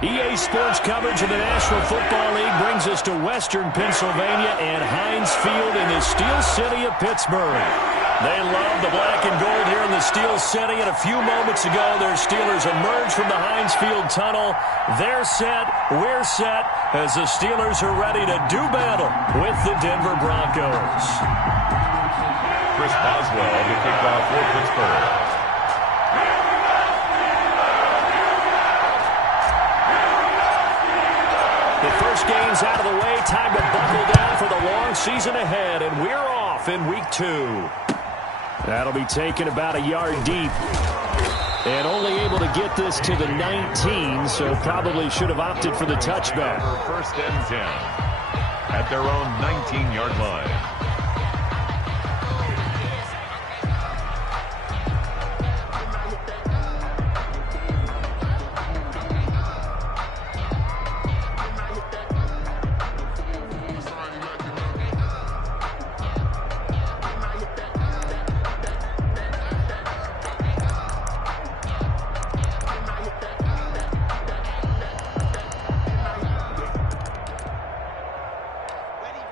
EA Sports coverage of the National Football League brings us to Western Pennsylvania and Heinz Field in the Steel City of Pittsburgh. They love the black and gold here in the Steel City, and a few moments ago, their Steelers emerged from the Heinz Field tunnel. They're set, we're set, as the Steelers are ready to do battle with the Denver Broncos. Chris Boswell, the kickoff for Pittsburgh. The first game's out of the way. Time to buckle down for the long season ahead, and we're off in week 2. That'll be taken about a yard deep. And only able to get this to the 19, so probably should have opted for the touchback. First and 10 at their own 19-yard line.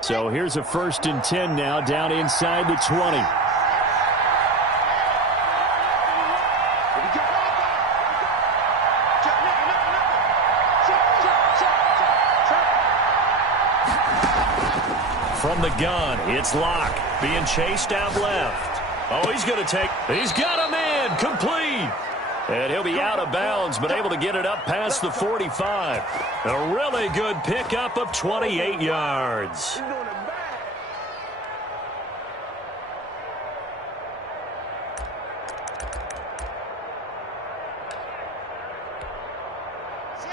So here's a 1st and 10 now, down inside the 20. From the gun, it's Locke, being chased out left. Oh, he's got a man, complete. And he'll be out of bounds, but able to get it up past the 45. A really good pickup of 28 yards.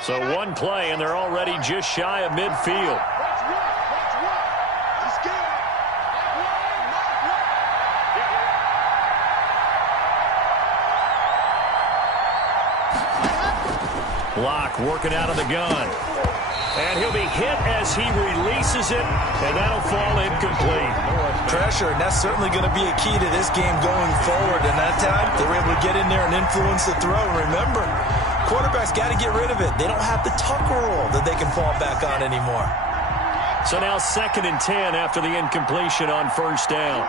So one play, and they're already just shy of midfield. Locke working out of the gun. And he'll be hit as he releases it, and that'll fall incomplete. Pressure, and that's certainly going to be a key to this game going forward. And that time, they were able to get in there and influence the throw. Remember, quarterbacks got to get rid of it. They don't have the tucker roll that they can fall back on anymore. So now 2nd and 10 after the incompletion on 1st down.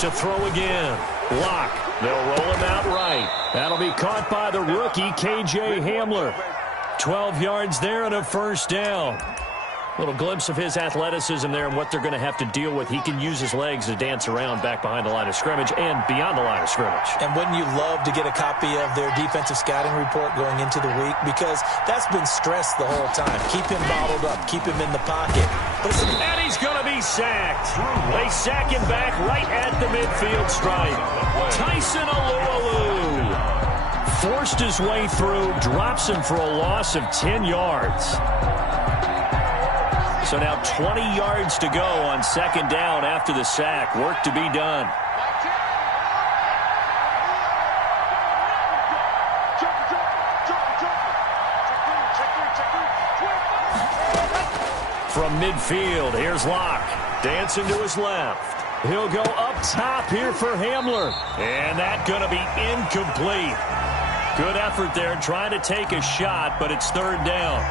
To throw again. Locke. They'll roll him out right. That'll be caught by the rookie, K.J. Hamler. 12 yards there and a 1st down. Little glimpse of his athleticism there and what they're going to have to deal with. He can use his legs to dance around back behind the line of scrimmage and beyond the line of scrimmage. And wouldn't you love to get a copy of their defensive scouting report going into the week? Because that's been stressed the whole time. Keep him bottled up. Keep him in the pocket. And he's going to be sacked. They sack him back right at the midfield stripe. Tyson Alualu forced his way through, drops him for a loss of 10 yards. So now 20 yards to go on 2nd down after the sack. Work to be done. From midfield, here's Locke. Dancing to his left. He'll go up top here for Hamler. And that's going to be incomplete. Good effort there trying to take a shot, but it's 3rd down.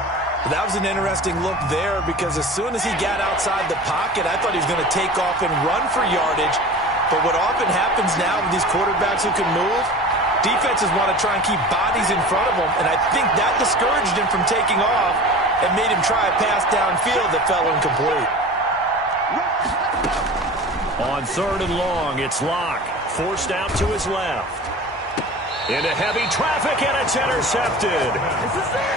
That was an interesting look there because as soon as he got outside the pocket, I thought he was going to take off and run for yardage. But what often happens now with these quarterbacks who can move, defenses want to try and keep bodies in front of them, and I think that discouraged him from taking off and made him try a pass downfield that fell incomplete. On 3rd and long, it's Locke, forced out to his left. Into heavy traffic, and it's intercepted.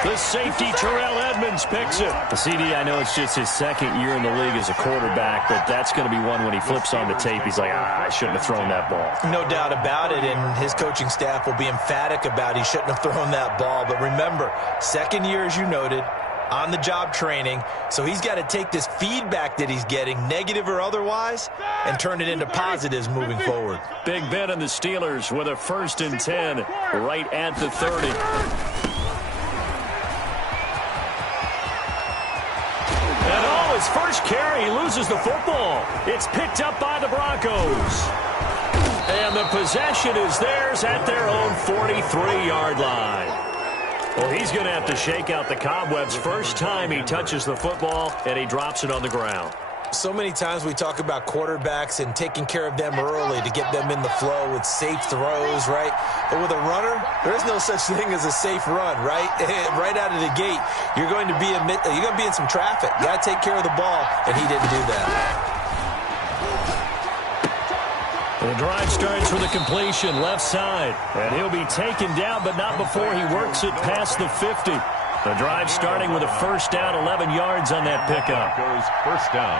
The safety, Terrell Edmonds, picks it. The CD, I know it's just his 2nd year in the league as a quarterback, but that's going to be one when he flips on the tape, he's like, I shouldn't have thrown that ball. No doubt about it, and his coaching staff will be emphatic about he shouldn't have thrown that ball. But remember, 2nd year, as you noted, on-the-job training, so he's got to take this feedback that he's getting, negative or otherwise, and turn it into positives moving forward. Big Ben and the Steelers with a 1st and 10 right at the 30. his first carry, he loses the football. It's picked up by the Broncos. And the possession is theirs at their own 43-yard line. Well, he's going to have to shake out the cobwebs first time he touches the football, and he drops it on the ground. So many times we talk about quarterbacks and taking care of them early to get them in the flow with safe throws, right? But with a runner, there's no such thing as a safe run, right? Right out of the gate, you're going to be in some traffic. You got to take care of the ball, and he didn't do that. The drive starts with a completion left side, and he'll be taken down, but not before he works it past the 50. The drive starting with a first down, 11 yards on that pickup. Goes first down.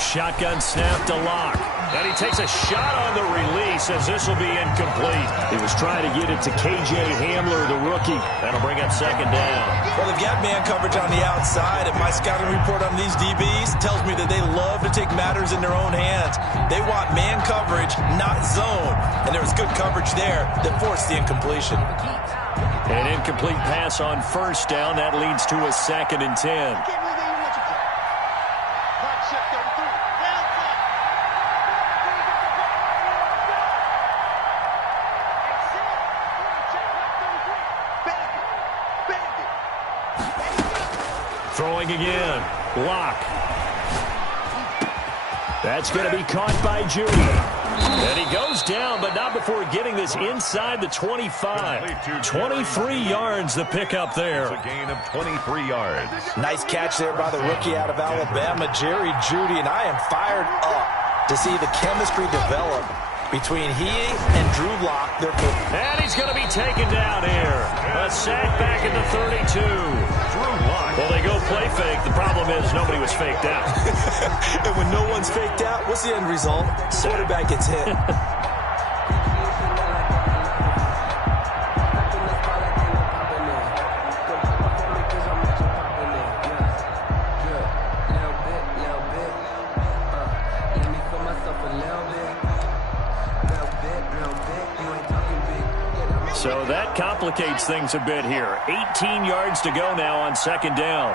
Shotgun snap to Locke. And he takes a shot on the release as this will be incomplete. He was trying to get it to K.J. Hamler, the rookie. That'll bring up second down. Well, they've got man coverage on the outside, and my scouting report on these DBs tells me that they love to take matters in their own hands. They want man coverage, not zone. And there was good coverage there that forced the incompletion. An incomplete pass on first down. That leads to a 2nd and 10. Throwing again. Locke. That's going to be caught by Judy. And he goes down, but not before getting this inside the 25. 23 yards the pickup there. It's a gain of 23 yards. Nice catch there by the rookie out of Alabama, Jerry Judy, and I am fired up to see the chemistry develop between he and Drew Lock. And he's going to be taken down here. A sack back at the 32. Drew Lock. Well, they go play fake. The problem is nobody was faked out. And when no one's faked out, what's the end result? Quarterback gets hit. So that complicates things a bit here. 18 yards to go now on second down.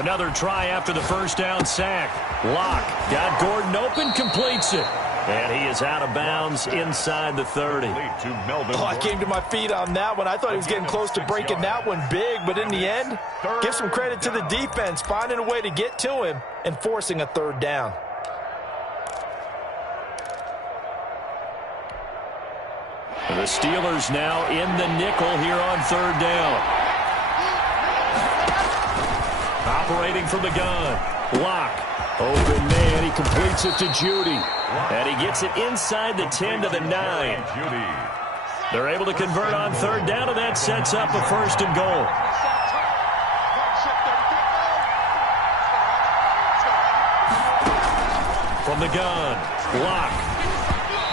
Another try after the first down sack. Locke got Gordon open, completes it. And he is out of bounds inside the 30. Oh, I came to my feet on that one. I thought he was getting close to breaking that one big, but in the end, give some credit to the defense, finding a way to get to him and forcing a third down. The Steelers now in the nickel here on third down. Operating from the gun. Locke. Open man. He completes it to Judy. And he gets it inside the 10 to the 9. They're able to convert on third down, and that sets up a first and goal. From the gun. Locke.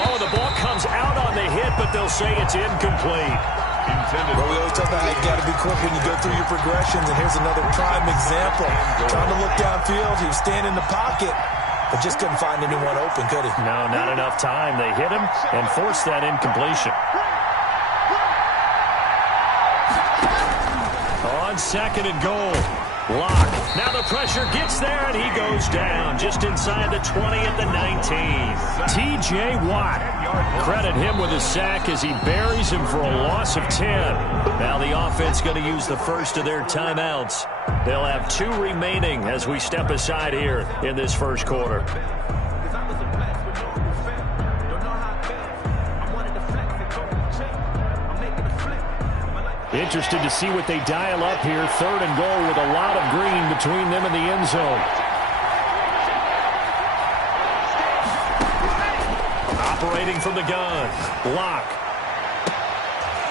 Oh, the ball comes out on the hit, but they'll say it's incomplete. Well, we always talk about how you got to be quick when you go through your progressions, and here's another prime example. Trying to look downfield, he was standing in the pocket, but just couldn't find anyone open, could he? No, not enough time. They hit him and forced that incompletion. On second and goal. Locke. Now the pressure gets there, and he goes down just inside the 20 at the 19. T.J. Watt. Credit him with a sack as he buries him for a loss of 10. Now the offense going to use the first of their timeouts. They'll have 2 remaining as we step aside here in this first quarter. Interested to see what they dial up here. Third and goal with a lot of green between them and the end zone. Operating from the gun. Locke.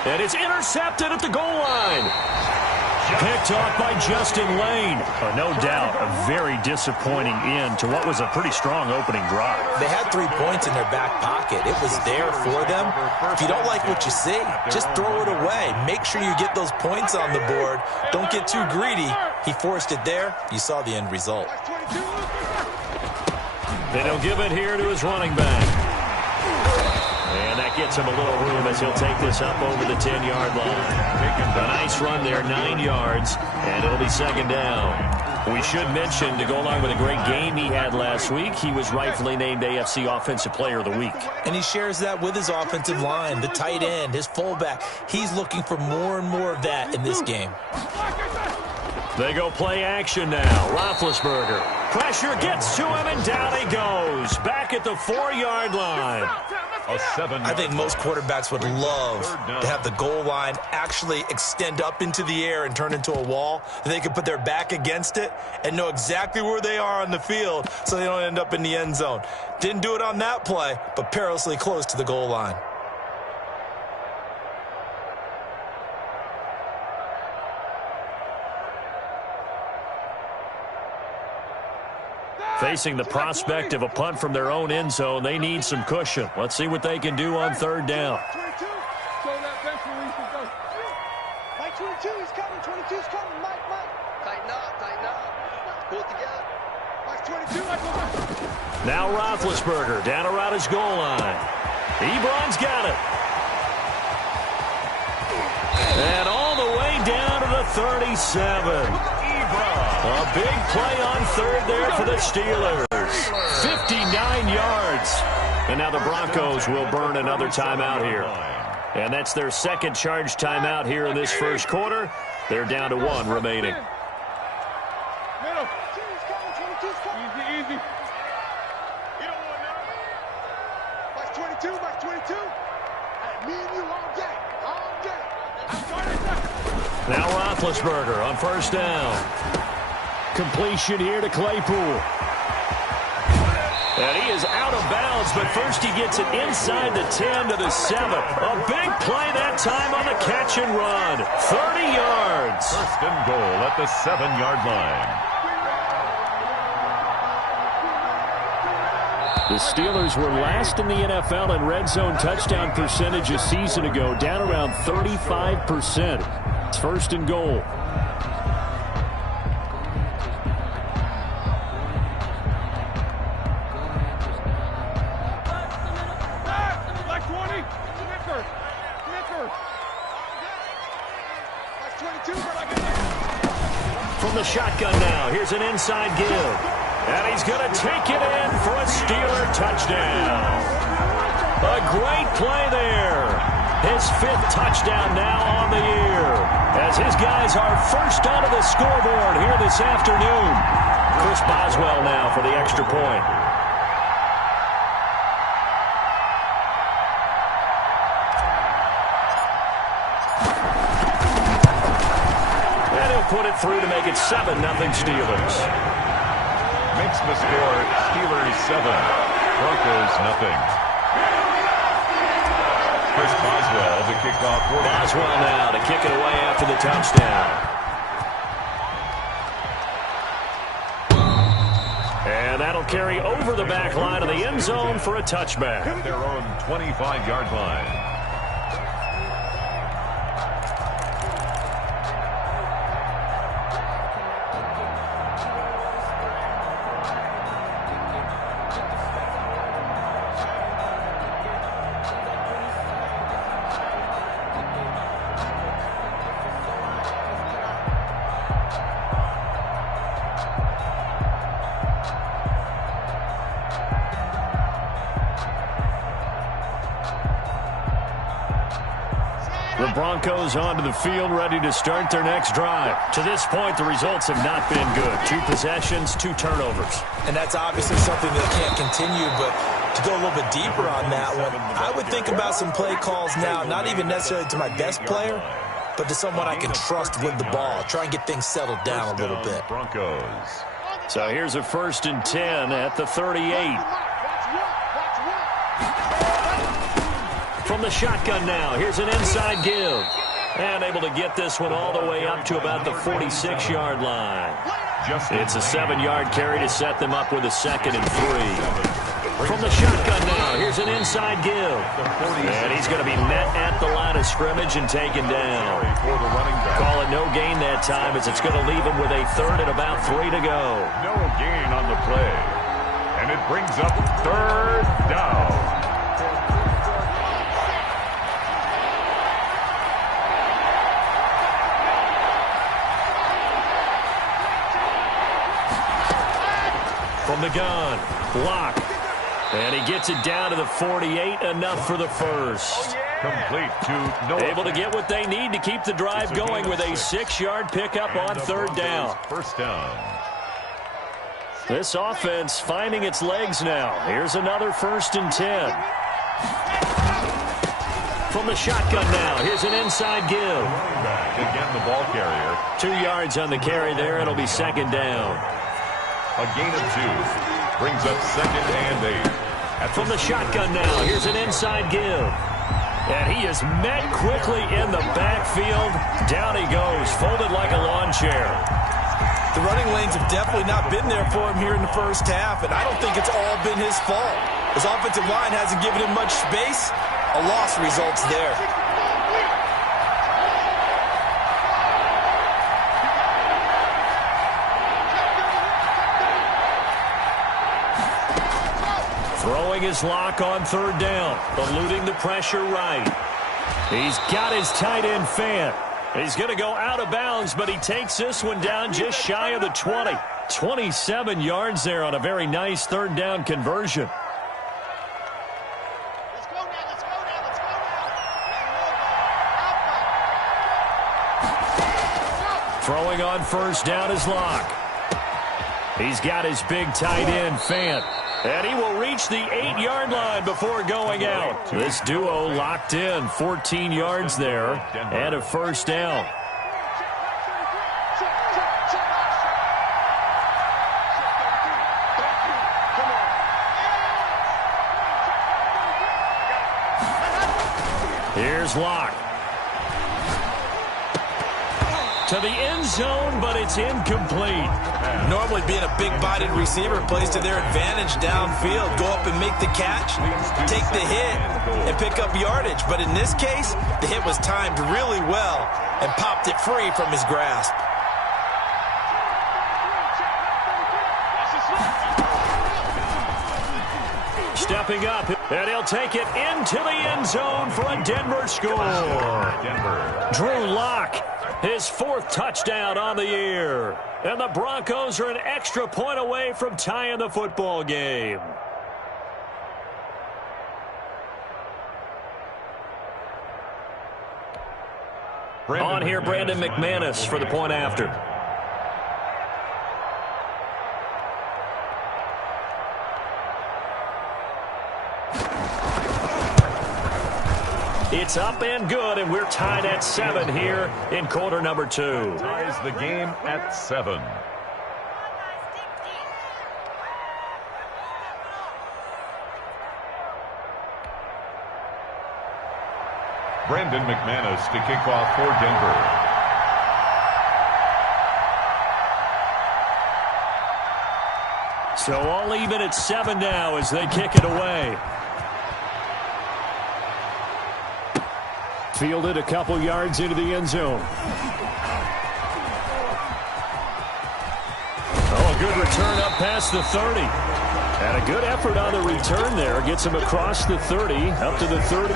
And it's intercepted at the goal line. Picked off by Justin Lane. No doubt, a very disappointing end to what was a pretty strong opening drive. They had 3 points in their back pocket. It was there for them. If you don't like what you see, just throw it away. Make sure you get those points on the board. Don't get too greedy. He forced it there. You saw the end result. Then he'll give it here to his running back. And that gets him a little room as he'll take this up over the 10-yard line. A nice run there, 9 yards, and it'll be second down. We should mention, to go along with a great game he had last week, he was rightfully named AFC Offensive Player of the Week. And he shares that with his offensive line, the tight end, his fullback. He's looking for more and more of that in this game. They go play action now. Roethlisberger. Pressure gets to him, and down he goes. Back at the 4-yard line. I think most quarterbacks would love to have the goal line actually extend up into the air and turn into a wall. And they can put their back against it and know exactly where they are on the field so they don't end up in the end zone. Didn't do it on that play, but perilously close to the goal line. Facing the prospect of a punt from their own end zone, they need some cushion. Let's see what they can do on third down. Mike 22, he's coming. 22's coming. Mike. Tighten up. Pull it together. Mike 22, Mike. Now Roethlisberger down around his goal line. Ebron's got it. And all the way down to the 37. A big play on third there for the Steelers. 59 yards. And now the Broncos will burn another timeout here. And that's their second charge timeout here in this first quarter. They're down to 1 remaining. Easy. You don't want that. Mike 22. Me and you all day. Now Roethlisberger on first down. Completion here to Claypool. And he is out of bounds, but first he gets it inside the 10 to the 7. A big play that time on the catch and run. 30 yards. First and goal at the 7-yard line. The Steelers were last in the NFL in red zone touchdown percentage a season ago, down around 35%. It's first and goal. From the shotgun now, here's an inside give. And he's going to take it in for a Steeler touchdown. A great play there. His 5th touchdown now on the year, as his guys are first onto the scoreboard here this afternoon. Chris Boswell now for the extra point. And he'll put it through to make it 7-0 Steelers. Makes the score Steelers 7, Broncos 0. Chris Boswell to kick off. Boswell now to kick it away after the touchdown. And that'll carry over the back line of the end zone for a touchback. At their own 25-yard line. The Broncos onto the field, ready to start their next drive. To this point, the results have not been good. 2 possessions, 2 turnovers. And that's obviously something that can't continue, but to go a little bit deeper on that one, I would think about some play calls now, not even necessarily to my best player, but to someone I can trust with the ball. Try and get things settled down a little bit. Broncos. So here's a 1st and 10 at the 38. From the shotgun now, here's an inside give. And able to get this one all the way up to about the 46-yard line. It's a 7-yard carry to set them up with a 2nd and 3. From the shotgun now, here's an inside give. And he's going to be met at the line of scrimmage and taken down. Call it no gain that time as it's going to leave him with a 3rd and about 3 to go. No gain on the play. And it brings up 3rd down. From the gun, block. And he gets it down to the 48, enough for the first. Complete to no. Able to get what they need to keep the drive going with a 6-yard pickup on 3rd down. First down. This offense finding its legs now. Here's another 1st and 10. From the shotgun now, here's an inside give. Again, the ball carrier. 2 yards on the carry there. It'll be 2nd down. A gain of 2. Brings up 2nd and 8. From the shotgun now, here's an inside give. And he is met quickly in the backfield. Down he goes, folded like a lawn chair. The running lanes have definitely not been there for him here in the first half, and I don't think it's all been his fault. His offensive line hasn't given him much space. A loss results there. Throwing his lock on 3rd down, eluding the pressure right. He's got his tight end Fant. He's going to go out of bounds, but he takes this one down just shy of the 20. 27 yards there on a very nice 3rd down conversion. Let's go now, let's go now, let's go now. Throwing on 1st down is Locke. He's got his big tight end Fant. And he will reach the 8-yard line before going out. This duo locked in, 14 yards there, and a 1st down. Here's Locke. To the end zone, but it's incomplete. Normally being a big-bodied receiver plays to their advantage downfield. Go up and make the catch, take the hit, and pick up yardage. But in this case, the hit was timed really well and popped it free from his grasp. Stepping up, and he'll take it into the end zone for a Denver score. Drew Lock, his 4th touchdown on the year. And the Broncos are an extra point away from tying the football game. On here, Brandon McManus for the point after. It's up and good, and we're tied at 7 here in quarter number 2. Ties the game at 7. Brandon McManus to kick off for Denver. So all even at 7 now as they kick it away. Fielded a couple yards into the end zone. Oh, a good return up past the 30. And a good effort on the return there. Gets him across the 30, up to the 33.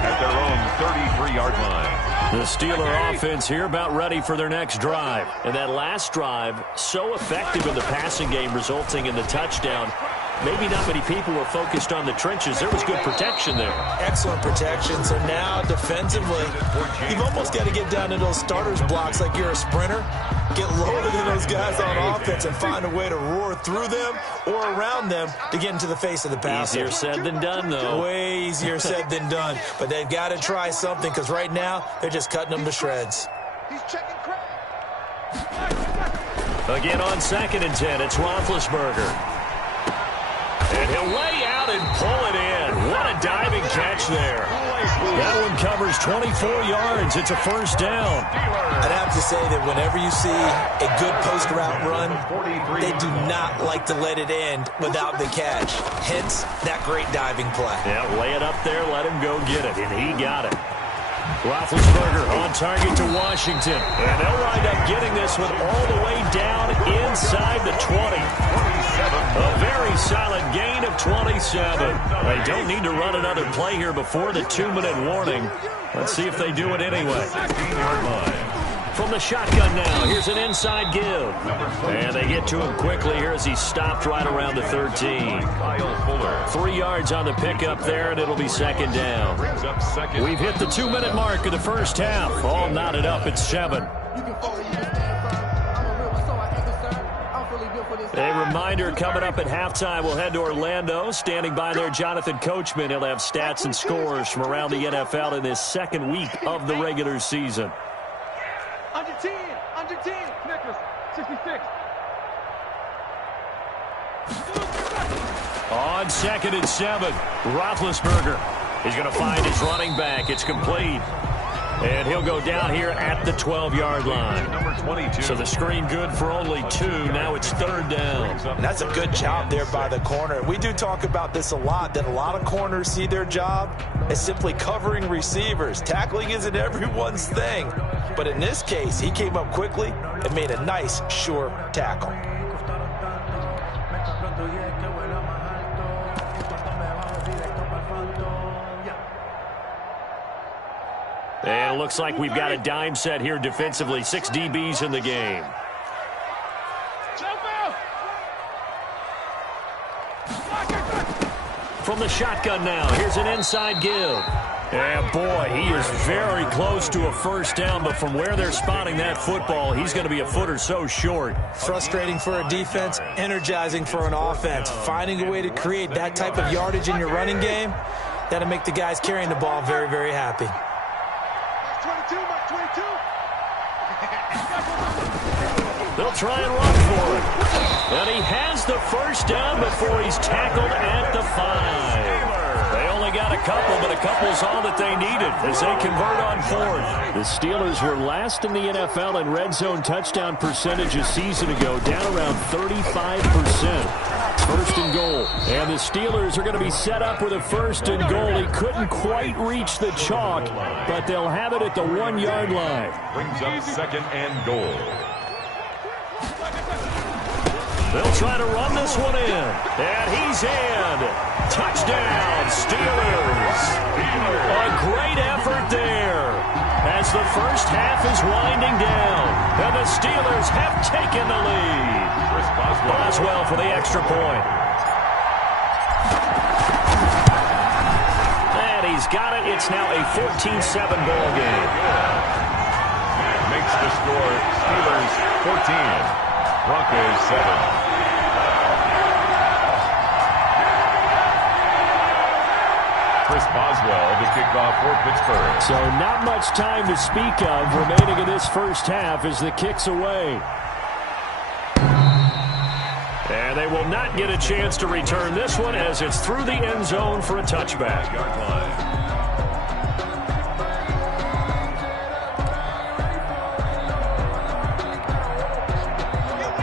At their own 33-yard line. The Steeler offense here about ready for their next drive. And that last drive, so effective in the passing game, resulting in the touchdown. Maybe not many people were focused on the trenches. There was good protection there. Excellent protection. So now defensively, you've almost got to get down to those starters blocks like you're a sprinter. Get loaded in those guys on offense and find a way to roar through them or around them to get into the face of the passer. Easier said than done, though. Way easier said than done. But they've got to try something because right now they're just cutting them to shreds. He's checking crap. Again on 2nd and 10, it's Roethlisberger. And he'll lay out and pull it in. What a diving catch there. That one covers 24 yards. It's a first down. I'd have to say that whenever you see a good post route run, they do not like to let it end without the catch. Hence, that great diving play. Yeah, lay it up there, let him go get it, and he got it. Roethlisberger on target to Washington, and they'll wind up getting this one all the way down inside the 20. A very solid gain of 27. They don't need to run another play here before the 2-minute warning. Let's see if they do it anyway. From the shotgun now, here's an inside give. And they get to him quickly here as he stopped right around the 13. 3 yards on the pickup there, and it'll be second down. We've hit the 2-minute mark of the first half. All knotted up at 7. A reminder coming up at halftime, we'll head to Orlando. Standing by there, Jonathan Coachman. He'll have stats and scores from around the NFL in this second week of the regular season. Under 10, Nicholas, 66. On 2nd and 7, Roethlisberger. He's going to find his running back. It's complete. And he'll go down here at the 12-yard line. Number 22. So the screen good for only 2. Now it's third down. And that's a good job there by the corner. We do talk about this a lot, that a lot of corners see their job as simply covering receivers. Tackling isn't everyone's thing. But in this case, he came up quickly and made a nice, sure tackle. And it looks like we've got a dime set here defensively. 6 DBs in the game. From the shotgun now, here's an inside give. And boy, he is very close to a first down, but from where they're spotting that football, he's going to be a foot or so short. Frustrating for a defense, energizing for an offense. Finding a way to create that type of yardage in your running game, that'll make the guys carrying the ball very, very happy. 22. They'll try and run for it. And he has the first down before he's tackled at the 5. They only got a couple, but a couple's all that they needed as they convert on 4th. The Steelers were last in the NFL in red zone touchdown percentage a season ago, down around 35%. First and goal. And the Steelers are going to be set up with a first and goal. He couldn't quite reach the chalk, but they'll have it at the 1-yard line. Brings up second and goal. They'll try to run this one in. And he's in. Touchdown, Steelers. A great effort there as the first half is winding down. And the Steelers have taken the lead. Boswell for the extra point. And he's got it. It's now a 14-7 ball game. Makes the score Steelers 14. Broncos 7. Chris Boswell to kick off for Pittsburgh. So not much time to speak of remaining in this first half as the kick's away. And they will not get a chance to return this one as it's through the end zone for a touchback.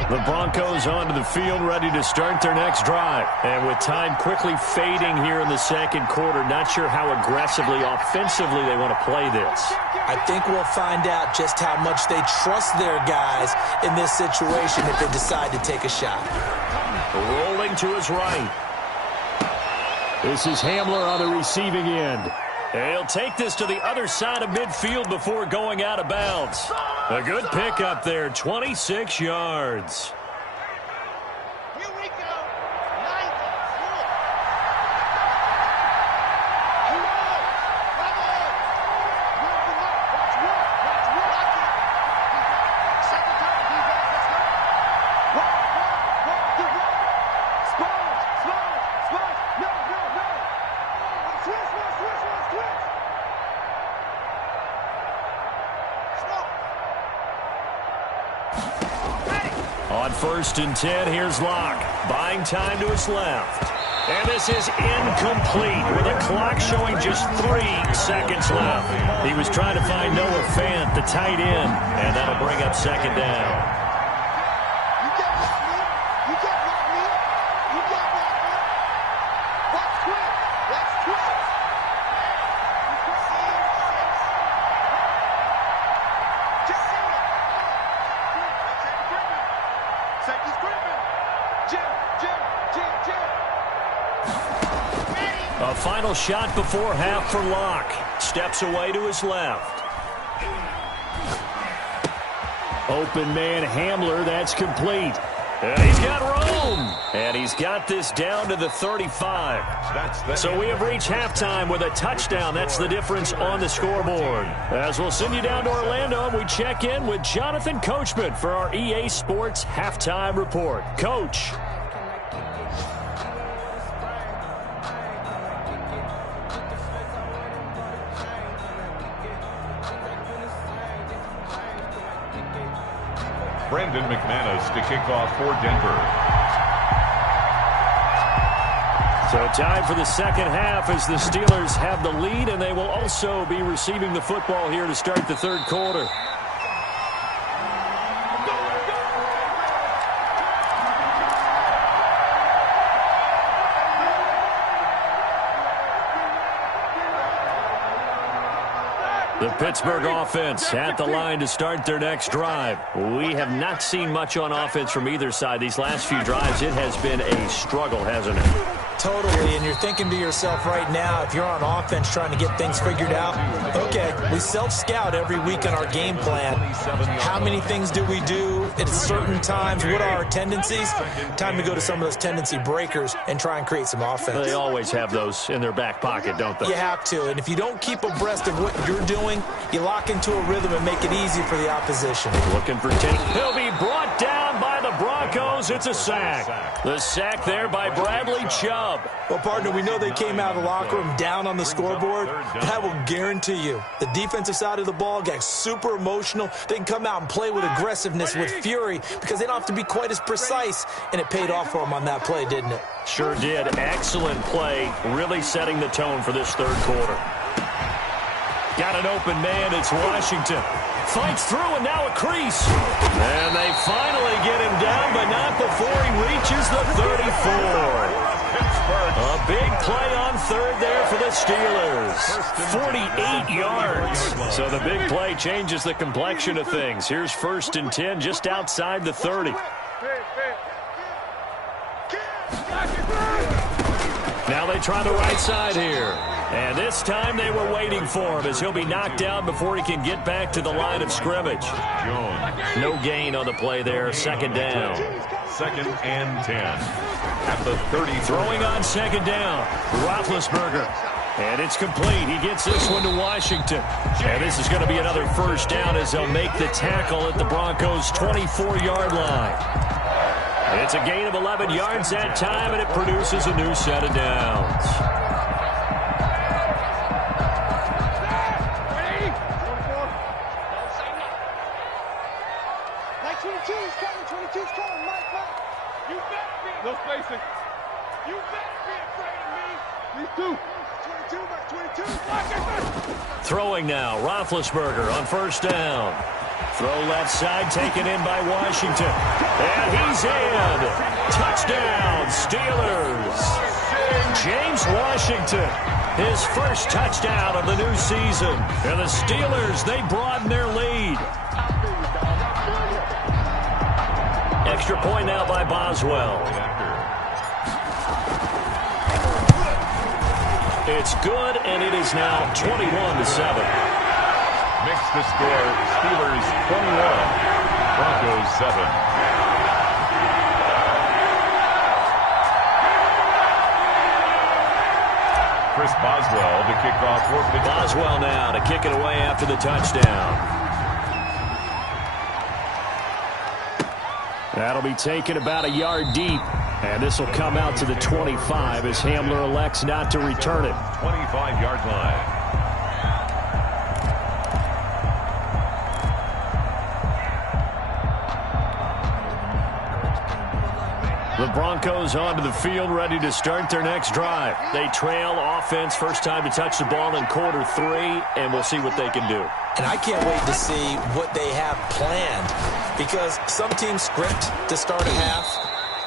The Broncos onto the field, ready to start their next drive. And with time quickly fading here in the second quarter, not sure how aggressively, offensively they want to play this. I think we'll find out just how much they trust their guys in this situation if they decide to take a shot. Rolling to his right. This is Hamler on the receiving end. He'll take this to the other side of midfield before going out of bounds. A good pickup there, 26 yards. Here we go. 90. Come on. Watch one. Second time, defense. Let's go. One. Sponge. No. Switch. On 1st and 10, here's Locke. Buying time to his left. And this is incomplete with a clock showing just 3 seconds left. He was trying to find Noah Fant, the tight end, and that'll bring up second down. A final shot before half for Locke. Steps away to his left. Open man Hamler, that's complete. And he's got room. And he's got this down to the 35. So we have reached halftime with a touchdown. That's the difference on the scoreboard. As we'll send you down to Orlando, and we check in with Jonathan Coachman for our EA Sports Halftime Report. Coach. Brendan McManus to kick off for Denver. So time for the second half as the Steelers have the lead, and they will also be receiving the football here to start the third quarter. The Pittsburgh offense at the line to start their next drive. We have not seen much on offense from either side. These last few drives, it has been a struggle, hasn't it? Totally, and you're thinking to yourself right now, if you're on offense trying to get things figured out, okay, we self-scout every week in our game plan. How many things do we do at certain times? What are our tendencies? Time to go to some of those tendency breakers and try and create some offense. They always have those in their back pocket, don't they? You have to, and if you don't keep abreast of what you're doing, you lock into a rhythm and make it easy for the opposition. Looking for 10. He'll be brought down by the Broncos. It's a sack. The sack there by Bradley Chubb. Well, partner, we know they came out of the locker room down on the scoreboard. That will guarantee you the defensive side of the ball got super emotional. They can come out and play with aggressiveness, with fury, because they don't have to be quite as precise, and it paid off for them on that play, didn't it? Sure did. Excellent play, really setting the tone for this third quarter. Got an open man. It's Washington. Fights through, and now a crease. And they finally get him down, but not before he reaches the 34. A big play on third there for the Steelers. 48 yards. So the big play changes the complexion of things. Here's 1st and 10 just outside the 30. Now they try the right side here. And this time they were waiting for him as he'll be knocked down before he can get back to the line of scrimmage. No gain on the play there. Second down. 2nd and 10. At the 30. Throwing on second down. Roethlisberger. And it's complete. He gets this one to Washington. And this is going to be another first down as they'll make the tackle at the Broncos' 24-yard line. It's a gain of 11 yards that time, and it produces a new set of downs. No spacing. You better be afraid of me. Me too. 22, 22. Throwing now, Roethlisberger on first down. Throw left side taken in by Washington. And he's in. Touchdown, Steelers. James Washington, his first touchdown of the new season. And the Steelers, they broaden their lead. Extra point now by Boswell. It's good, and it is now 21-7. Mix the score. Steelers 21, Broncos 7. Chris Boswell to kick off for Pittsburgh. Boswell now to kick it away after the touchdown. That'll be taken about a yard deep. And this will come out to the 25 as Hamler elects not to return it. 25-yard line. The Broncos onto the field, ready to start their next drive. They trail offense, first time to touch the ball in quarter 3, and we'll see what they can do. And I can't wait to see what they have planned, because some teams script to start a half.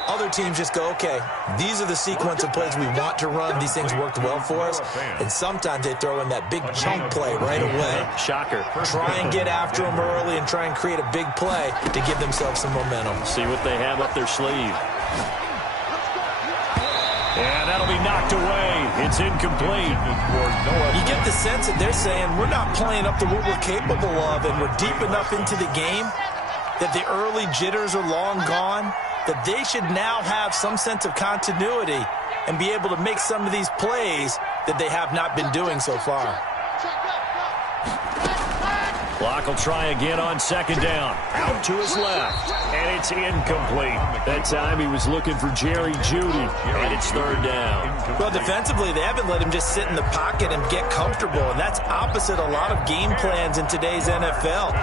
Other teams just go, okay, these are the sequence of plays we want to run. These things worked well for us. And sometimes they throw in that big chunk play right away. Shocker. Try and get after them early and try and create a big play to give themselves some momentum. See what they have up their sleeve. And that'll be knocked away. It's incomplete. You get the sense that they're saying we're not playing up to what we're capable of, and we're deep enough into the game that the early jitters are long gone, that they should now have some sense of continuity and be able to make some of these plays that they have not been doing so far. Block will try again on second down. Out to his left, and it's incomplete. That time he was looking for Jerry Jeudy, and it's third down. Well, defensively, they haven't let him just sit in the pocket and get comfortable, and that's opposite a lot of game plans in today's NFL.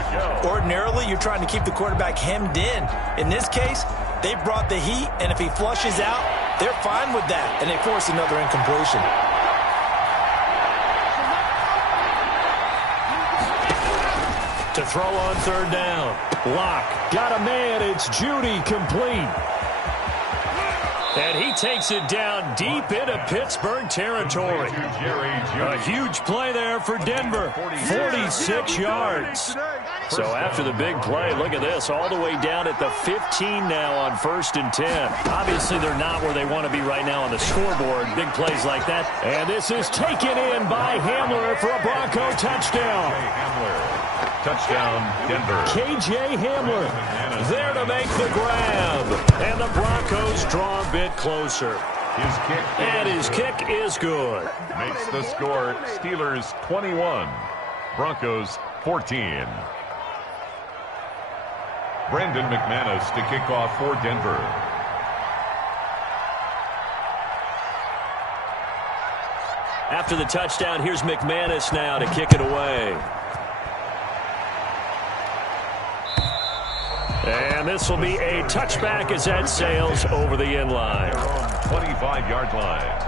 Ordinarily, you're trying to keep the quarterback hemmed in. In this case, they brought the heat, and if he flushes out, they're fine with that, and they force another incompletion. To throw on third down. Lock. Got a man. It's Jeudy complete. And he takes it down deep into Pittsburgh territory. A huge play there for Denver. 46 yards. So after the big play, look at this. All the way down at the 15 now on 1st and 10. Obviously, they're not where they want to be right now on the scoreboard. Big plays like that. And this is taken in by Hamler for a Bronco touchdown. Touchdown, Denver. K.J. Hamler there to make the grab. And the Broncos draw a bit closer. His kick is good. Makes the score Steelers 21, Broncos 14. Brandon McManus to kick off for Denver. After the touchdown, here's McManus now to kick it away. And this will be a touchback as that sails over the end line. 25-yard line.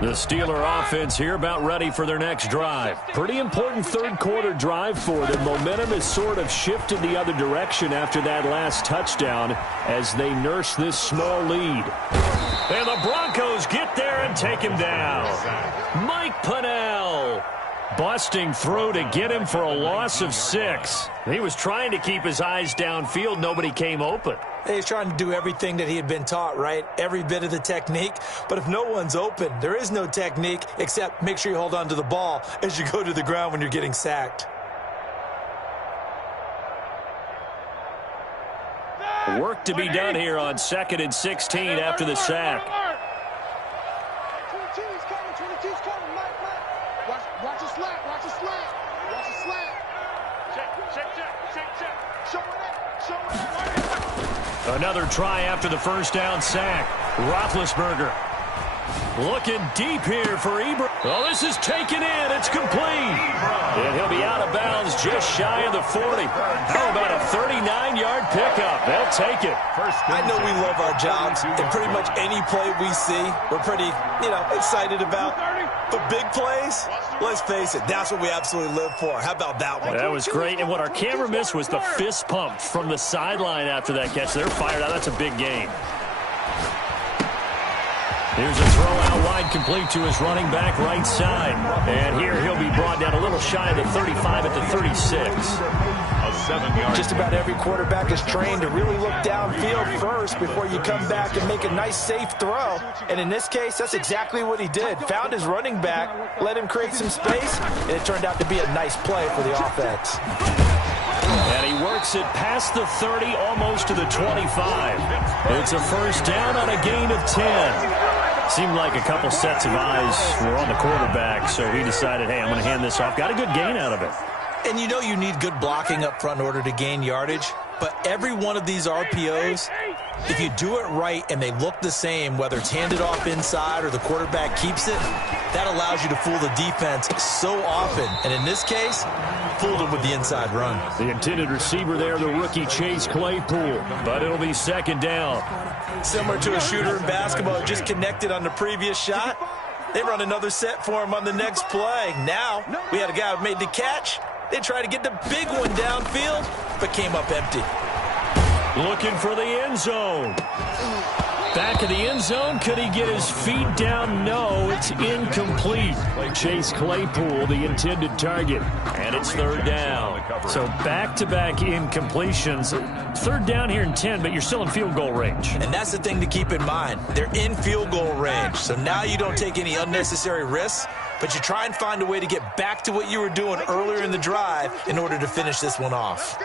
The Steeler offense here about ready for their next drive. Pretty important third quarter drive for them. Momentum has sort of shifted the other direction after that last touchdown as they nurse this small lead. And the Broncos get there and take him down. Mike Pennell busting through to get him for a loss of 6. He was trying to keep his eyes downfield. Nobody came open. He's trying to do everything that he had been taught, right? Every bit of the technique. But if no one's open, there is no technique except make sure you hold on to the ball as you go to the ground when you're getting sacked. Work to be done here on 2nd and 16 after the sack. 22's coming, 22's coming, Mike. Watch a slant, watch a slant. Watch a slant. Check. Show it up. Another try after the first down sack. Roethlisberger looking deep here for Ebron. Oh, this is taken in. It's complete. And he'll be out of bounds just shy of the 40. How about a 39-yard pickup? They'll take it. I know we love our jobs, and pretty much any play we see, we're pretty, excited about. But big plays, let's face it, that's what we absolutely live for. How about that one? That was great. And what our camera missed was the fist pump from the sideline after that catch. They're fired out. That's a big game. Here's a throw out wide, complete to his running back right side. And here he'll be brought down a little shy of the 35 at the 36. A 7-yard. Just about every quarterback is trained to really look downfield first before you come back and make a nice, safe throw. And in this case, that's exactly what he did. Found his running back, let him create some space, and it turned out to be a nice play for the offense. And he works it past the 30, almost to the 25. It's a first down on a gain of 10. Seemed like a couple sets of eyes were on the quarterback, so he decided, hey, I'm going to hand this off. Got a good gain out of it. And you know you need good blocking up front in order to gain yardage, but every one of these RPOs If you do it right and they look the same, whether it's handed off inside or the quarterback keeps it, that allows you to fool the defense so often. And in this case, fooled them with the inside run. The intended receiver there, the rookie Chase Claypool, but it'll be second down. Similar to a shooter in basketball, just connected on the previous shot. They run another set for him on the next play. Now, we had a guy who made the catch. They tried to get the big one downfield, but came up empty. Looking for the end zone. Back of the end zone. Could he get his feet down? No, it's incomplete. Chase Claypool, the intended target. And it's third down. So back-to-back incompletions. Third down here in 10, but you're still in field goal range. And that's the thing to keep in mind. They're in field goal range. So now you don't take any unnecessary risks, but you try and find a way to get back to what you were doing earlier in the drive in order to finish this one off.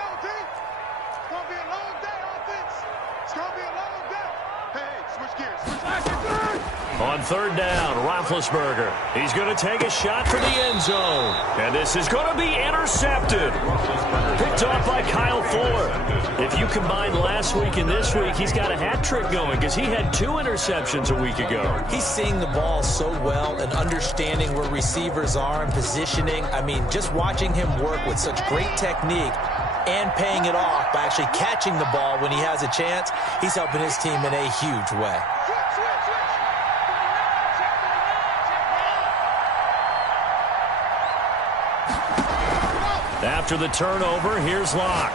On third down, Roethlisberger. He's going to take a shot for the end zone. And this is going to be intercepted. Picked off by Kyle Fuller. If you combine last week and this week, he's got a hat trick going because he had 2 interceptions a week ago. He's seeing the ball so well and understanding where receivers are and positioning. I mean, just watching him work with such great technique and paying it off by actually catching the ball when he has a chance, he's helping his team in a huge way. After the turnover, here's Locke.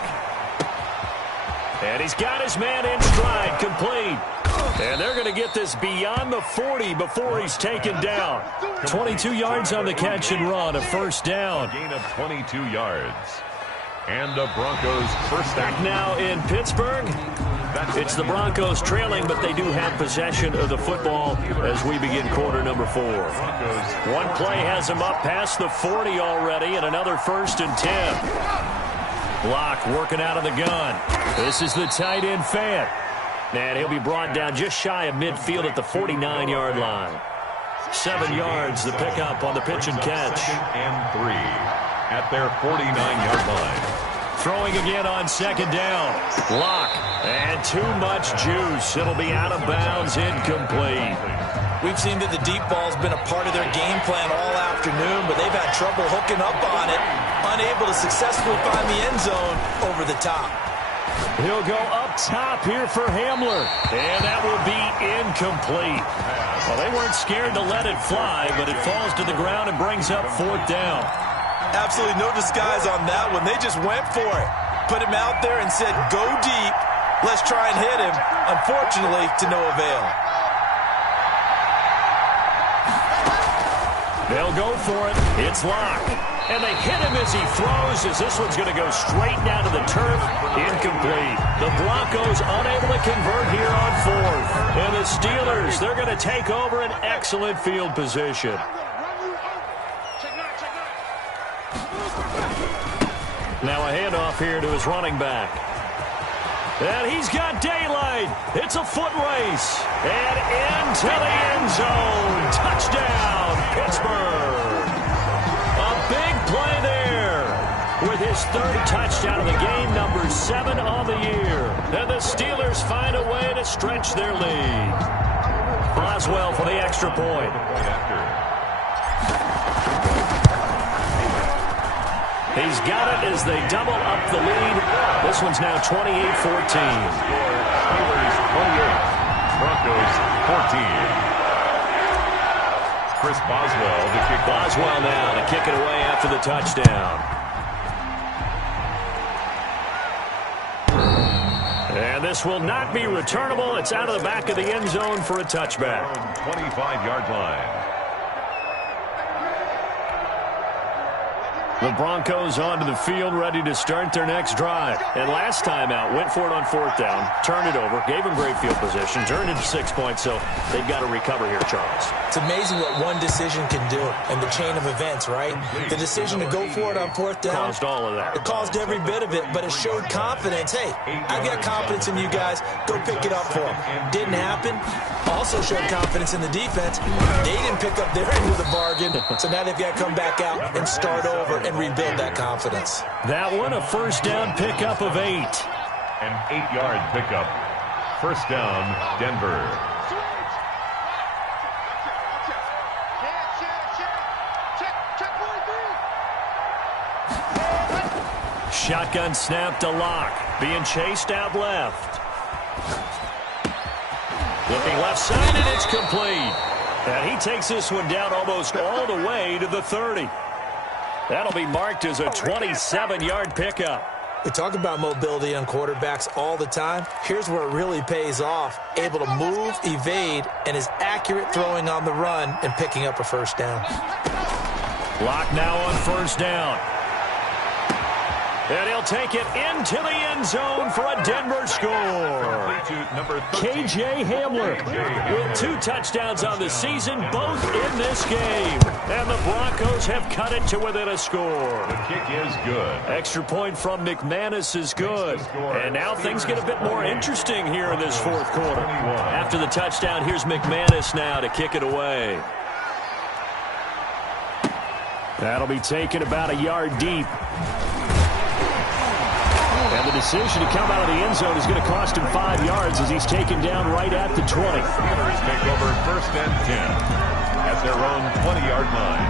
And he's got his man in stride, complete. And they're going to get this beyond the 40 before he's taken down. 22 yards on the catch and run, a first down. A gain of 22 yards. And the Broncos first back now in Pittsburgh. It's the Broncos trailing, but they do have possession of the football as we begin quarter number 4. One play has them up past the 40 already, and another first and 10. Locke working out of the gun. This is the tight end Fant. And he'll be brought down just shy of midfield at the 49-yard line. 7 yards, the pickup on the pitch and catch. And 3 at their 49-yard line. Throwing again on second down. Locke. And too much juice. It'll be out of bounds, incomplete. We've seen that the deep ball's been a part of their game plan all afternoon, but they've had trouble hooking up on it, unable to successfully find the end zone over the top. He'll go up top here for Hamler. And that will be incomplete. Well, they weren't scared to let it fly, but it falls to the ground and brings up fourth down. Absolutely no disguise on that one. They just went for it. Put him out there and said, go deep. Let's try and hit him. Unfortunately, to no avail. They'll go for it. It's Locke. And they hit him as he throws, as this one's going to go straight down to the turf. Incomplete. The Broncos unable to convert here on fourth. And the Steelers, they're going to take over an excellent field position. Now a handoff here to his running back. And he's got daylight. It's a foot race. And into the end zone. Touchdown, Pittsburgh. A big play there with his third touchdown of the game, number 7 on the year. And the Steelers find a way to stretch their lead. Boswell for the extra point. He's got it as they double up the lead. This one's now 28-14. Steelers 28, Broncos 14. Chris Boswell to kick. Boswell now to kick it away after the touchdown. And this will not be returnable. It's out of the back of the end zone for a touchback. 25-yard line. The Broncos onto the field, ready to start their next drive. And last time out, went for it on fourth down, turned it over, gave them great field position, turned it to 6 points, so they've got to recover here, Charles. It's amazing what one decision can do in the chain of events, right? The decision to go for it on fourth down. Caused all of that. It caused every bit of it, but it showed confidence. Hey, I've got confidence in you guys. Go pick it up for them. Didn't happen. Also showed confidence in the defense. They didn't pick up their end of the bargain, so now they've got to come back out and start over and rebuild that confidence. That one, a first down pickup of 8. An 8-yard pickup First down, Denver. Shotgun snap to Locke. Being chased out left. Looking left side, and it's complete. And he takes this one down almost all the way to the 30. That'll be marked as a 27-yard pickup. We talk about mobility on quarterbacks all the time. Here's where it really pays off. Able to move, evade, and is accurate throwing on the run and picking up a first down. Locke now on first down. And he'll take it into the end zone for a Denver score. K.J. Hamler with 2 touchdowns on the season, both in this game. And the Broncos have cut it to within a score. The kick is good. Extra point from McManus is good. And now things get a bit more interesting here in this fourth quarter. After the touchdown, here's McManus now to kick it away. That'll be taken about a yard deep. And the decision to come out of the end zone is going to cost him 5 yards as he's taken down right at the 20. Steelers take over first and 10 at their own 20-yard line.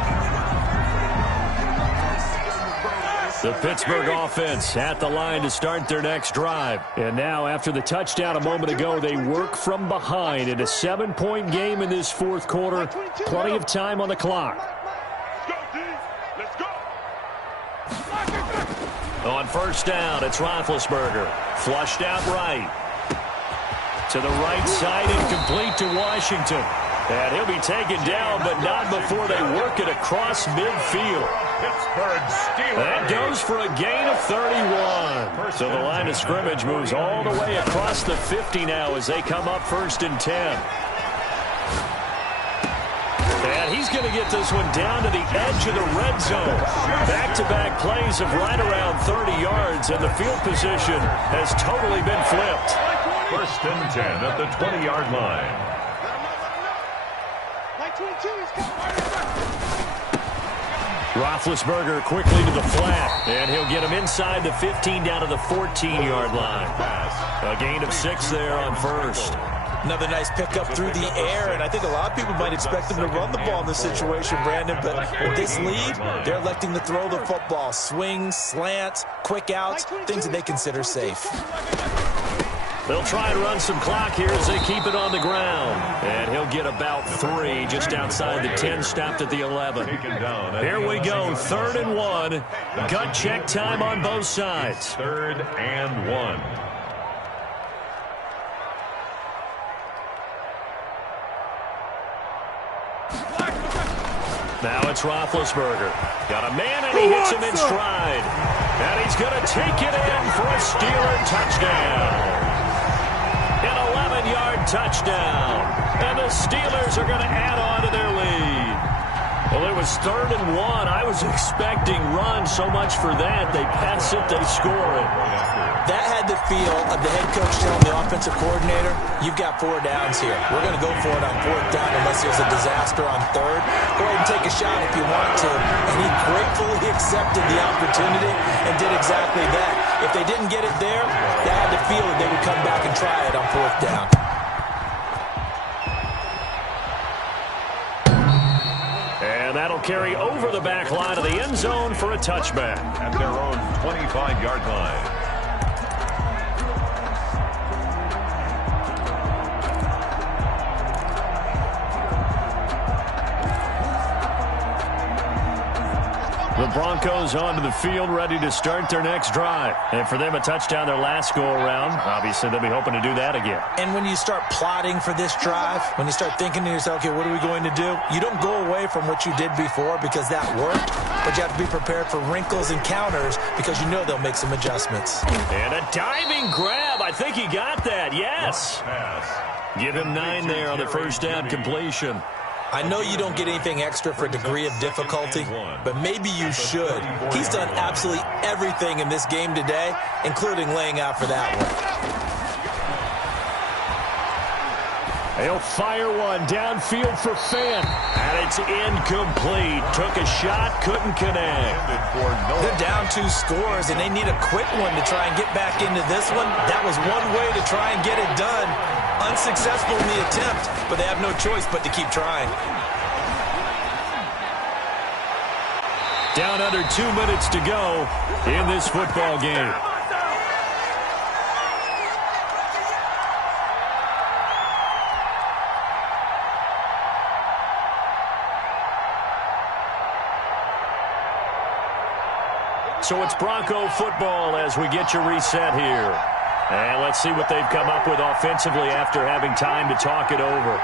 The Pittsburgh offense at the line to start their next drive. And now, after the touchdown a moment ago, they work from behind in a 7-point game in this fourth quarter. Plenty of time on the clock. On first down, it's Roethlisberger. Flushed out right. To the right side and complete to Washington. And he'll be taken down, but not before they work it across midfield. Pittsburgh Steelers. That goes for a gain of 31. So the line of scrimmage moves all the way across the 50 now as they come up first and 10. And he's going to get this one down to the edge of the red zone. Back-to-back plays of right around 30 yards, and the field position has totally been flipped. First and 10 at the 20-yard line. Roethlisberger quickly to the flat, and he'll get him inside the 15 down to the 14-yard line. A gain of 6 there on first. Another nice pickup through the air, and I think a lot of people might expect them to run the ball in this situation, Brandon, but with this lead, they're electing to throw the football. Swings, slants, quick outs, things that they consider safe. They'll try and run some clock here as they keep it on the ground. And he'll get about 3 just outside the 10, stopped at the 11. Here we go, 3rd and 1. Gut check time on both sides. 3rd and 1. Now it's Roethlisberger. Got a man, and he hits him in stride. And he's going to take it in for a Steeler touchdown. An 11-yard touchdown. And the Steelers are going to add on to their lead. Well, it was 3rd and 1. I was expecting run, so much for that. They pass it, they score it. That had the feel of the head coach telling the offensive coordinator, you've got 4 downs here. We're going to go for it on 4th down unless there's a disaster on 3rd. Go ahead and take a shot if you want to. And he gratefully accepted the opportunity and did exactly that. If they didn't get it there, they had the feel that they would come back and try it on 4th down. And that'll carry over the back line of the end zone for a touchback. At their own 25-yard line. The Broncos onto the field, ready to start their next drive. And for them, a touchdown their last go-around. Obviously, they'll be hoping to do that again. And when you start plotting for this drive, when you start thinking to yourself, okay, what are we going to do? You don't go away from what you did before because that worked, but you have to be prepared for wrinkles and counters because you know they'll make some adjustments. And a diving grab. I think he got that. Yes. Give him 9 there on the first down completion. I know you don't get anything extra for a degree of difficulty, but maybe you should. He's done absolutely everything in this game today, including laying out for that one. They'll fire one downfield for Fant. And it's incomplete. Took a shot, couldn't connect. They're down 2 scores, and they need a quick one to try and get back into this one. That was one way to try and get it done. Unsuccessful in the attempt, but they have no choice but to keep trying. Down under 2 minutes to go in this football game. So it's Bronco football as we get you reset here. And let's see what they've come up with offensively after having time to talk it over.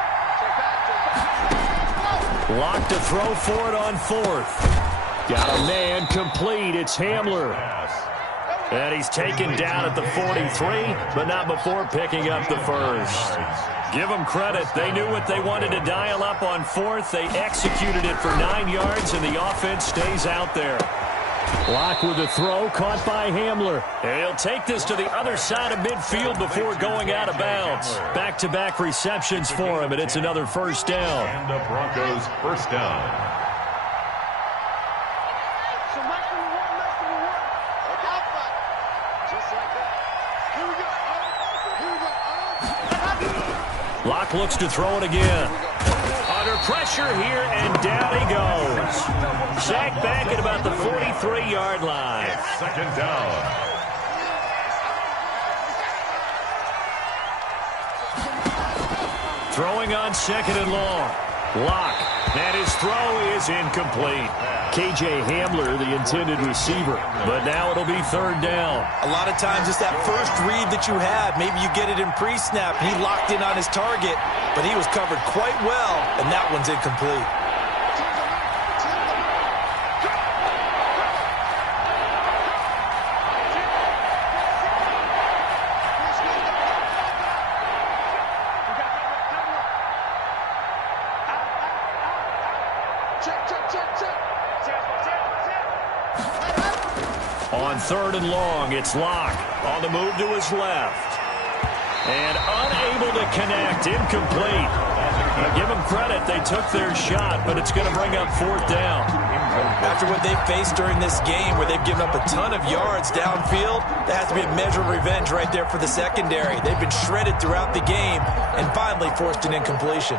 Lock to throw for it on 4th. Got a man complete. It's Hamler. And he's taken down at the 43, but not before picking up the first. Give them credit. They knew what they wanted to dial up on 4th. They executed it for 9 yards, and the offense stays out there. Lock with a throw, caught by Hamler. And he'll take this to the other side of midfield before going out of bounds. Back-to-back receptions for him, and it's another first down. And the Broncos first down. Lock looks to throw it again. Under pressure here, and down he goes. Sacked back at about the 43-yard line. Second down. Throwing on 2nd and long. Lock. And his throw is incomplete. K.J. Hamler, the intended receiver. But now it'll be 3rd down. A lot of times it's that first read that you have. Maybe you get it in pre-snap. He locked in on his target, but he was covered quite well, and that one's incomplete. On 3rd and long, it's Lock. On the move to his left. And unable to connect. Incomplete. Give them credit. They took their shot, but it's going to bring up 4th down. After what they've faced during this game, where they've given up a ton of yards downfield, there has to be a measure of revenge right there for the secondary. They've been shredded throughout the game and finally forced an incompletion.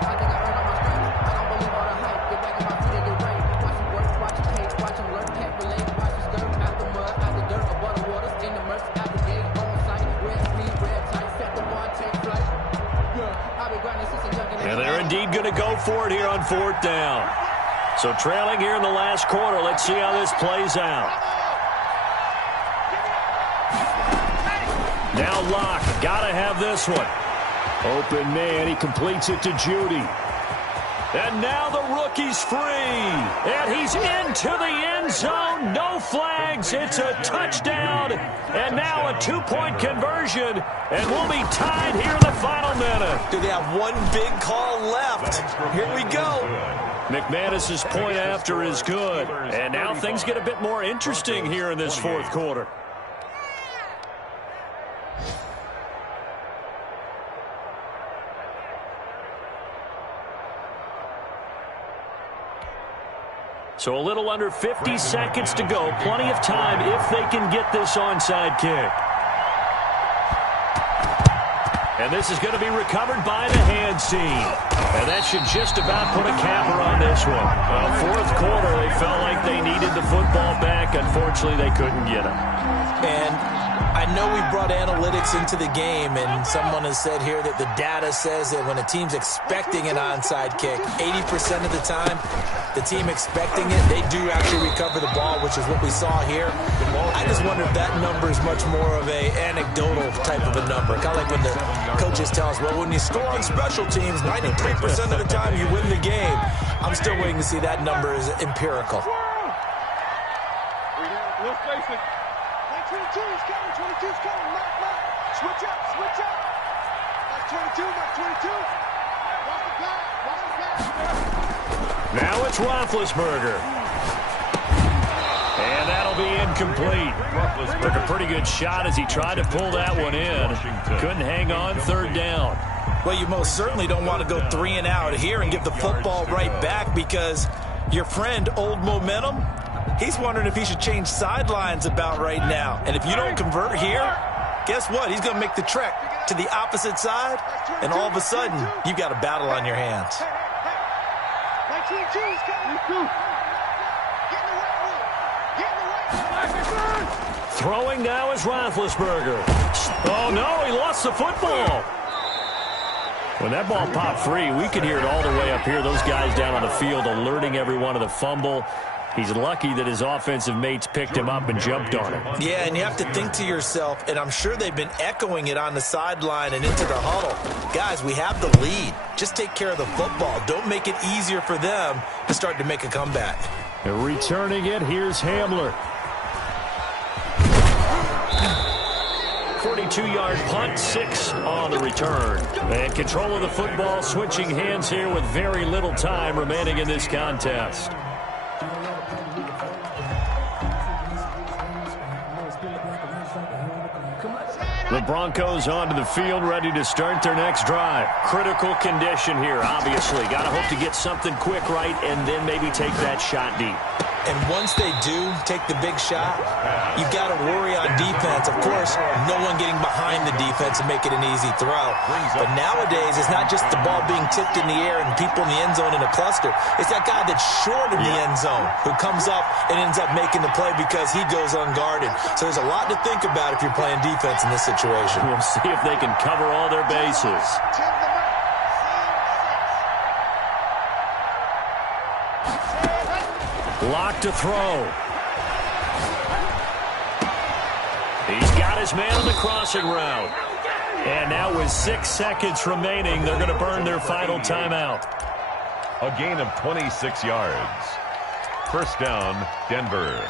And they're indeed going to go for it here on 4th down. So trailing here in the last quarter. Let's see how this plays out. Now Lock. Got to have this one. Open man. He completes it to Judy. And now the rookie's free. And he's into the end zone. No flags. It's a touchdown. And now a 2-point conversion. And we'll be tied here in the final minute. Do they have one big call left? Here we go. McManus's point after is good. And now things get a bit more interesting here in this 4th quarter. So a little under 50 seconds to go. Plenty of time if they can get this onside kick. And this is going to be recovered by the hands team. And that should just about put a capper on this one. 4th quarter, they felt like they needed the football back. Unfortunately, they couldn't get it. And I know we brought analytics into the game, and someone has said here that the data says that when a team's expecting an onside kick, 80% of the time, the team expecting it, they do actually recover the ball, which is what we saw here. I just wonder if that number is much more of a anecdotal type of a number. Kind of like when the coaches tell us, well, when you score on special teams, 93% of the time you win the game. I'm still waiting to see that number is empirical. 22 is coming, 22 is coming, Mike. Switch up. That's 22, that's 22. Watch the pass. Now it's Roethlisberger. And that'll be incomplete. Took a pretty good shot as he tried to pull that one in. Couldn't hang on 3rd down. Well, you most certainly don't want to go 3 and out here and give the football right back, because your friend, Old Momentum, he's wondering if he should change sidelines about right now. And if you don't convert here, guess what? He's going to make the trek to the opposite side, and all of a sudden, you've got a battle on your hands. Throwing now is Roethlisberger. Oh, no, he lost the football. When that ball popped free, we could hear it all the way up here. Those guys down on the field alerting everyone of the fumble. He's lucky that his offensive mates picked him up and jumped on him. Yeah, and you have to think to yourself, and I'm sure they've been echoing it on the sideline and into the huddle. Guys, we have the lead. Just take care of the football. Don't make it easier for them to start to make a comeback. And returning it, here's Hamler. 42-yard punt, 6 on the return. And control of the football, switching hands here with very little time remaining in this contest. The Broncos onto the field, ready to start their next drive. Critical condition here, obviously. Got to hope to get something quick right and then maybe take that shot deep. And once they do take the big shot, you've got to worry on defense. Of course, no one getting behind the defense and make it an easy throw. But nowadays, it's not just the ball being tipped in the air and people in the end zone in a cluster. It's that guy that's short of the end zone who comes up and ends up making the play because he goes unguarded. So there's a lot to think about if you're playing defense in this situation. We'll see if they can cover all their bases. Lock to throw. He's got his man on the crossing route. And now with 6 seconds remaining, they're going to burn their final timeout. A gain of 26 yards. First down, Denver.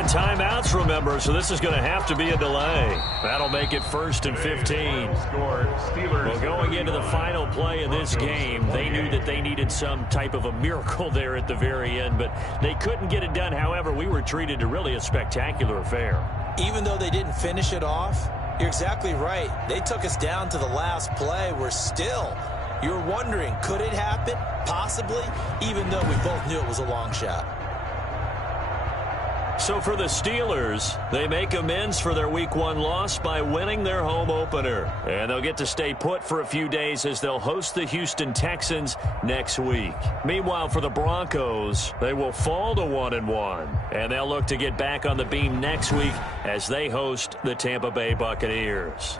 Timeouts, remember, so this is going to have to be a delay. That'll make it 1st and 15. Well, going into the final play of this game, they knew that they needed some type of a miracle there at the very end, but they couldn't get it done. However, we were treated to really a spectacular affair. Even though they didn't finish it off, you're exactly right. They took us down to the last play. You're wondering, could it happen? Possibly, even though we both knew it was a long shot. So for the Steelers, they make amends for their Week 1 loss by winning their home opener. And they'll get to stay put for a few days as they'll host the Houston Texans next week. Meanwhile, for the Broncos, they will fall to 1-1. And they'll look to get back on the beam next week as they host the Tampa Bay Buccaneers.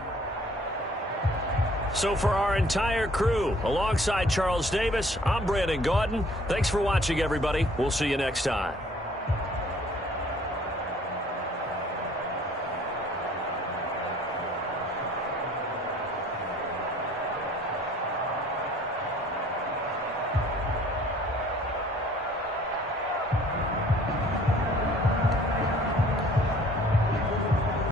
So for our entire crew, alongside Charles Davis, I'm Brandon Gaudin. Thanks for watching, everybody. We'll see you next time.